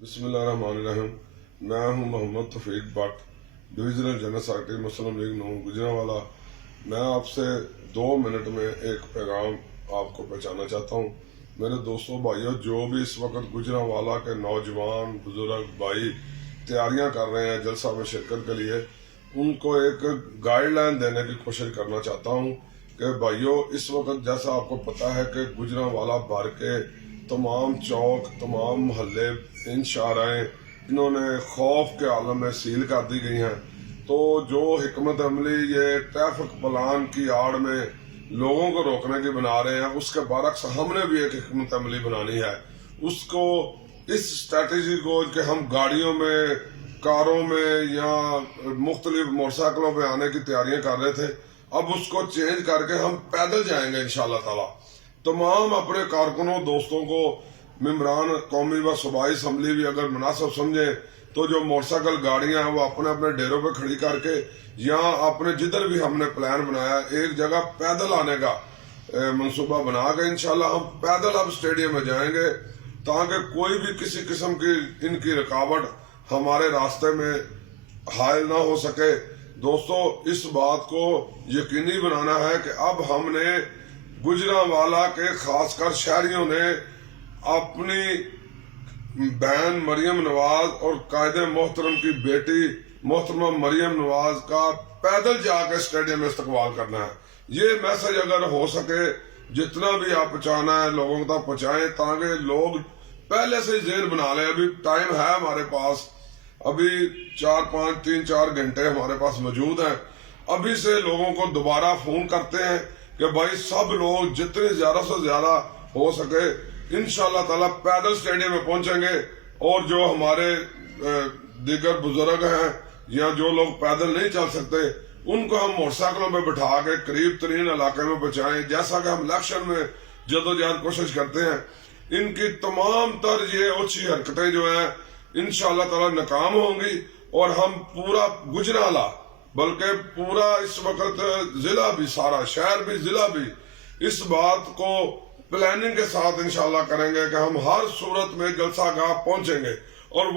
बिस्मिल्लाहिर्रहमानिर्रहीम। मैं हूं मोहम्मद तौफीक भट्ट, डिविजनल जनरल सेक्रेटरी मुस्लिम लीग नून गुजरांवाला। मैं आपसे 2 मिनट में एक पैगाम आपको पहुंचाना चाहता हूं। मेरे दोस्तों भाइयों, जो भी इस वक्त गुजरांवाला के नौजवान बुजुर्ग भाई तैयारियां कर रहे हैं जलसा में शिरकत के लिए, उनको एक गाइडलाइन देने की कोशिश करना चाहता हूं कि भाइयों, इस वक्त जैसा आपको पता है कि गुजरांवाला भर के तमाम चौक, तमाम मोहल्ले, इन शाहराएँ इन्होंने खौफ के आलम में सील कर दी गई हैं। तो जो हिकमत अमली ये ट्रैफिक प्लान की आड़ में लोगों को रोकने की बना रहे हैं, उसके बरक्स हमने भी एक हिकमत अमली बनानी है। उसको, इस स्ट्रेटजी को कि हम गाड़ियों में, कारों में या मुख्तलिफ मोटरसाइकिलों पे आने की तैयारियां कर रहे थे, अब उसको चेंज करके हम पैदल जाएंगे इंशाअल्लाह ताला। तमाम अपने कारकुनों, दोस्तों को, मेम्बरान कौमी व सूबाई असम्बली भी अगर मुनासिब समझे तो जो मोटरसाइकिल गाड़ियां हैं वो अपने अपने डेरों पे खड़ी करके, या अपने जिधर भी हमने प्लान बनाया एक जगह पैदल आने का मंसूबा बना के इंशाल्लाह हम पैदल अब स्टेडियम में जाएंगे, ताकि कोई भी किसी किस्म की इनकी रुकावट हमारे रास्ते में हायल ना हो सके। दोस्तों, इस बात को यकीनी बनाना है कि अब हमने गुजरांवाला के खासकर शहरियों ने अपनी बहन मरियम नवाज और कायदे मोहतरम की बेटी मोहतरमा मरियम नवाज का पैदल जाकर स्टेडियम में इस्तकबाल करना है। ये मैसेज अगर हो सके जितना भी आप पहुंचाना है लोगों तक पहुंचाएं, ताकि लोग पहले से जेहन बना लें। अभी टाइम है हमारे पास, अभी 3-4 घंटे हमारे पास मौजूद हैं। अभी से लोगों को दोबारा फोन करते हैं कि भाई सब लोग जितने ज्यादा से ज्यादा हो सके इंशाअल्लाह ताला पैदल स्टेडियम में पहुंचेंगे। और जो हमारे दीगर बुजुर्ग हैं या जो लोग पैदल नहीं चल सकते, उनको हम मोटरसाइकिलों में बिठा के करीब तरीन इलाके में पहुंचाएं, जैसा कि हम इलेक्शन में जदोजहद कोशिश करते हैं। इनकी तमाम तर ये ओछी हरकतें जो हैं इंशाअल्लाह ताला नाकाम होंगी, और हम पूरा गुजरांवाला, बल्कि पूरा इस वक्त जिला भी, सारा शहर भी, जिला भी इस बात को प्लानिंग के साथ इंशाअल्लाह करेंगे कि हम हर सूरत में जलसा गाह पहुंचेंगे। और